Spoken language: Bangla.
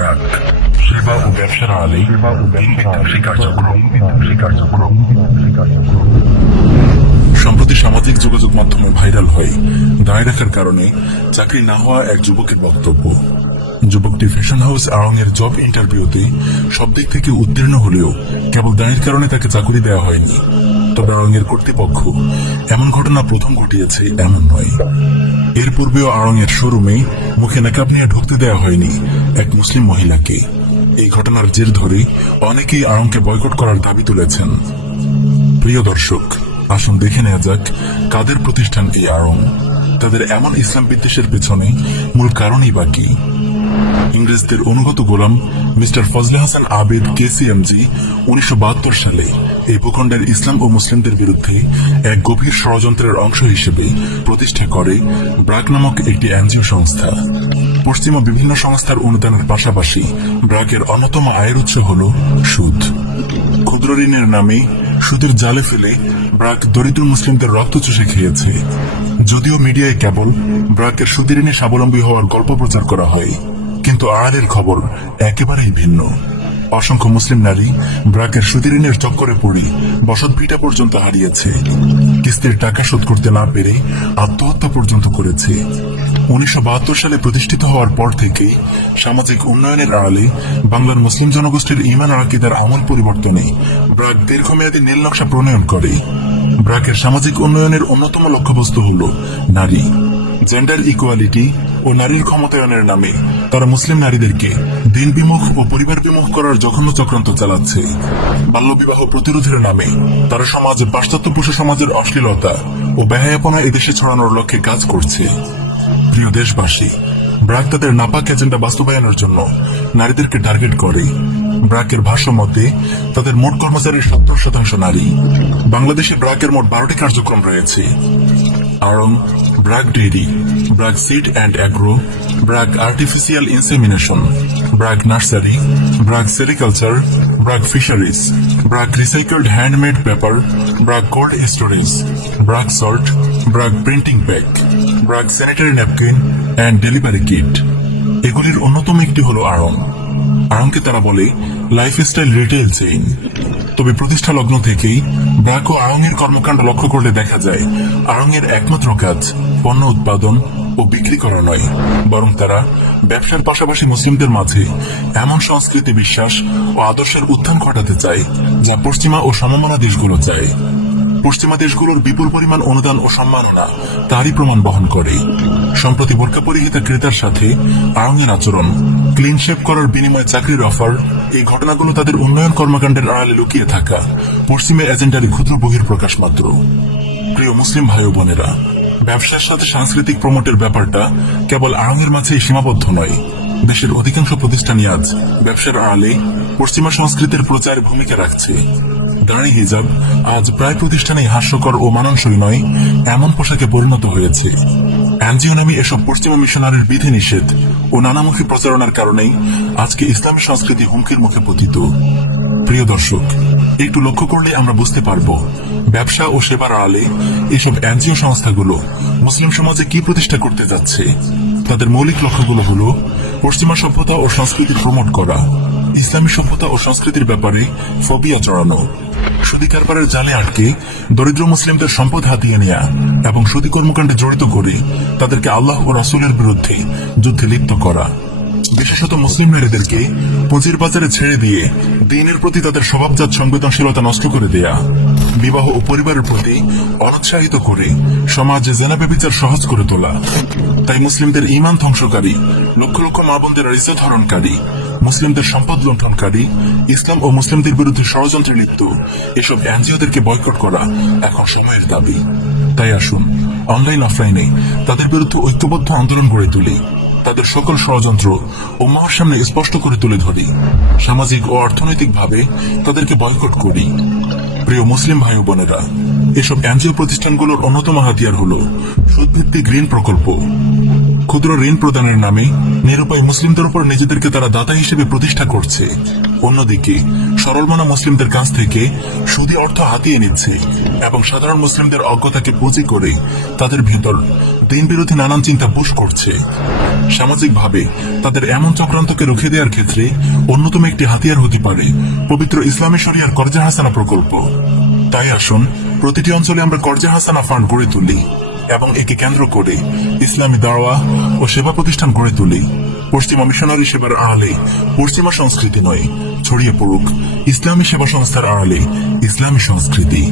ব্র্যাক, সেবা ও ব্যবসার আড়ালে বিধ্বংসী কার্যক্রম। সম্প্রতি সামাজিক যোগাযোগ মাধ্যমে ভাইরাল হয় দায় রাখার কারণে চাকরি না হওয়া এক যুবকের বক্তব্য। যুবকটি ফ্যাশন হাউস আড়ং এর জব ইন্টারভিউতে সব দিক থেকে উত্তীর্ণ হলেও কেবল দায়ের কারণে তাকে চাকরি দেওয়া হয়নি। তবে আড়ং এর কর্তৃপক্ষ এমন ঘটনা প্রথম ঘটিয়েছে এমন নয়। এর পূর্বেও আড়ং এর শোরুমে মুখে নেকাব নিয়ে ঢুকতে দেওয়া হয়নি এক মুসলিম মহিলাকে। এই ঘটনার জের ধরে অনেকেই আড়ংকে বয়কট করার দাবি তুলেছেন। প্রিয় দর্শক, আসুন দেখে নেওয়া যাক কাদের প্রতিষ্ঠান এই আড়ং, তাদের এমন ইসলাম বিদ্বেষের পেছনে মূল কারণই বা কি। ইংরেজদের অনুগত গোলাম মিস্টার ফজলে হাসান আবেদ কেসিএমজি 1972 সালে এই ভূখণ্ডের ইসলাম ও মুসলিমদের বিরুদ্ধে এক গভীর ষড়যন্ত্রের অংশ হিসেবে প্রতিষ্ঠা করে ব্র্যাক নামক একটি এনজিও সংস্থা। পশ্চিমা বিভিন্ন সংস্থার অনুদানের পাশাপাশি ব্র্যাকের অন্যতম আয়ের উৎস হল সুদ। ক্ষুদ্র ঋণের নামে সুদের জালে ফেলে ব্র্যাক দরিদ্র মুসলিমদের রক্ত চুষে খেয়েছে। যদিও মিডিয়ায় কেবল ব্র্যাকের সুদের ঋণে স্বাবলম্বী হওয়ার গল্প প্রচার করা হয়, কিন্তু আড়ালের খবর একেবারেই ভিন্ন। অসংখ্য মুসলিম নারী ব্র্যাকের সুদের ঋণের চক্করে পড়ে বসত ভিটা পর্যন্ত হারিয়েছে, কিস্তির টাকা শোধ করতে না পেরে আত্মহত্যা পর্যন্ত করেছে। 1972 সালে প্রতিষ্ঠিত হওয়ার পর থেকেই সামাজিক উন্নয়নের আড়ালে বাংলার মুসলিম জনগোষ্ঠীর ঈমান আর আকীদার আমূল পরিবর্তনে ব্র্যাক দীর্ঘমেয়াদী নীল নকশা প্রণয়ন করে। ব্র্যাকের সামাজিক উন্নয়নের অন্যতম লক্ষ্যবস্তু হল নারী, জেন্ডার ইকুয়ালিটি ও নারীর ক্ষমতায়নের নামে তারা মুসলিম নারীদেরকে দিন বিমুখ ও পরিবার বিমুখ করার জঘন্য চক্রান্ত চালাচ্ছে। বাল্যবিবাহ প্রতিরোধের নামে তারা পাশ্চাত্যপুষ সমাজের অশ্লীলতা ও বেহায়াপনা এদেশে ছড়ানোর লক্ষ্যে কাজ করছে। প্রিয় দেশবাসী, ব্র্যাক তাদের নাপাক এজেন্ডা বাস্তবায়নের জন্য নারীদেরকে টার্গেট করে। ব্র্যাকের ভাষ্য মতে তাদের মোট কর্মচারীর 70% নারী। বাংলাদেশে ব্র্যাকের মোট 12টি কার্যক্রম রয়েছে: আড়ং, BRAC dairy, BRAC seed and agro, BRAC artificial insemination, BRAC nursery, BRAC sericulture, BRAC fisheries, BRAC recycled handmade paper, BRAC cold storage, BRAC salt, BRAC printing bag, BRAC sanitary napkin and delivery kit. এগুলির অন্যতম একটি হল আড়ং। আড়ংকে তারা বলে লাইফস্টাইল রিটেইল চেইন। তবে প্রতিষ্ঠা লগ্ন থেকেই ব্র্যাক ও আড়ং এর কর্মকাণ্ড লক্ষ্য করলে দেখা যায় আড়ং এর একমাত্র কাজ পণ্য উৎপাদন ও বিক্রি করা নয়, বরং তারা ব্যবসার পাশাপাশি মুসলিমদের মাঝে এমন সংস্কৃতি, বিশ্বাস ও আদর্শের উত্থান ঘটাতে চায় যা পশ্চিমা ও সমমনা দেশগুলো চায়। পশ্চিমা দেশগুলোর বিপুল পরিমাণ অনুদান ও সম্মাননা তারই প্রমাণ বহন করে। সম্প্রতি বোরকা পরিহিতা ক্রেতার সাথে আড়ংয়ের আচরণ, ক্লিন শেভ করার বিনিময়ে চাকরির অফার, এই ঘটনাগুলো তাদের উন্নয়ন কর্মকাণ্ডের আড়ালে লুকিয়ে থাকা পশ্চিমের এজেন্ডার ক্ষুদ্র বহিঃপ্রকাশ মাত্র। প্রিয় মুসলিম ভাই ও বোনেরা, ব্যবসার সাথে সাংস্কৃতিক প্রমোটের ব্যাপারটা কেবল আড়ংয়ের মাঝেই সীমাবদ্ধ নয়। দেশের অধিকাংশ প্রতিষ্ঠানই আজ ব্যবসার আড়ালে পশ্চিমা সংস্কৃতির প্রচারে ভূমিকা রাখছে। দাড়ি হিজাব আজ প্রায় প্রতিষ্ঠানেই হাস্যকর ও মানানসই নয় এমন পোশাকে পরিণত হয়েছে। এনজিও নামে এসব পশ্চিমা মিশনারির বিধিনিষেধ ও নানামুখী প্রচারণার কারণেই আজকে ইসলামী সংস্কৃতি হুমকির মুখে পতিত। প্রিয় দর্শক, একটু লক্ষ্য করলে আমরা বুঝতে পারব ব্যবসা ও সেবার আড়ালে এসব এনজিও সংস্থাগুলো মুসলিম সমাজে কি প্রতিষ্ঠা করতে যাচ্ছে। তাদের মৌলিক লক্ষ্যগুলো হল পশ্চিমা সভ্যতা ও সংস্কৃতি প্রমোট করা, ইসলামী সভ্যতা ও সংস্কৃতির ব্যাপারে ফোবিয়া চড়ানো, সুদী কারবারের জালে আটকে দরিদ্র মুসলিমদের সম্পদ হাতিয়ে নেয়া এবং সুদী কর্মকাণ্ডে জড়িত করে তাদেরকে আল্লাহ ও রাসূলের বিরুদ্ধে যুদ্ধে লিপ্ত করা, বিশেষত মুসলিম নারীদেরকে পুঁজির বাজারে ছেড়ে দিয়ে দ্বীনের প্রতি তাদের স্বভাবজাত সংবেদনশীলতা নষ্ট করে দেয়া, বিবাহ ও পরিবারের প্রতি অনুৎসাহিত করে সমাজে জেনা ব্যভিচার সহজ করে তোলা। তাই মুসলিমদের ঈমান ধ্বংসকারী, লক্ষ লক্ষ মা বোনদের ইজ্জত হরণকারী, মুসলিমদের সম্পদ লুণ্ঠনকারী, ইসলাম ও মুসলিমদের বিরুদ্ধে ষড়যন্ত্রে লিপ্ত এসব এনজিওদেরকে বয়কট করা এখন সময়ের দাবি। তাই আসুন অনলাইন অফলাইনে তাদের বিরুদ্ধে ঐক্যবদ্ধ আন্দোলন গড়ে তুলি, তাদের সকল ষড়যন্ত্র উম্মাহর সামনে স্পষ্ট করে তুলে ধরি, সামাজিক ও অর্থনৈতিকভাবে তাদেরকে বয়কট করি। প্রিয় মুসলিম ভাই ও বোনেরা, এসব এনজিও প্রতিষ্ঠানগুলোর অন্যতম হাতিয়ার হল সুদভিত্তিক ঋণ প্রকল্প। ক্ষুদ্র ঋণ প্রদানের নামে নিরুপায় মুসলিমদের উপর নিজেদেরকে তারা দাতা হিসেবে প্রতিষ্ঠা করছে। অন্যদিকে সরলমনা মুসলিমদের কাছ থেকে সুদী অর্থ হাতিয়ে নিচ্ছে এবং সাধারণ মুসলিমদের অজ্ঞতাকে পুঁজি করে তাদের ভেতর দিন বিরোধী নানান চিন্তা বুশ করছে। সামাজিকভাবে তাদের এমন চক্রান্তকে রুখে দেওয়ার ক্ষেত্রে অন্যতম একটি হাতিয়ার হতে পারে পবিত্র ইসলামী শরিয়ার কর্জা হাসানা প্রকল্প। তাই আসুন প্রতিটি অঞ্চলে আমরা কর্জা হাসানা ফান্ড গড়ে তুলি এবং একে কেন্দ্র করে ইসলামী দাওয়া ও সেবা প্রতিষ্ঠান গড়ে তুলি। পশ্চিমা মিশনারি সেবার আড়ালে পশ্চিমা সংস্কৃতি নয়, ছড়িয়ে পড়ুক ইসলামী সেবা সংস্থার আড়ালে ইসলামী সংস্কৃতি।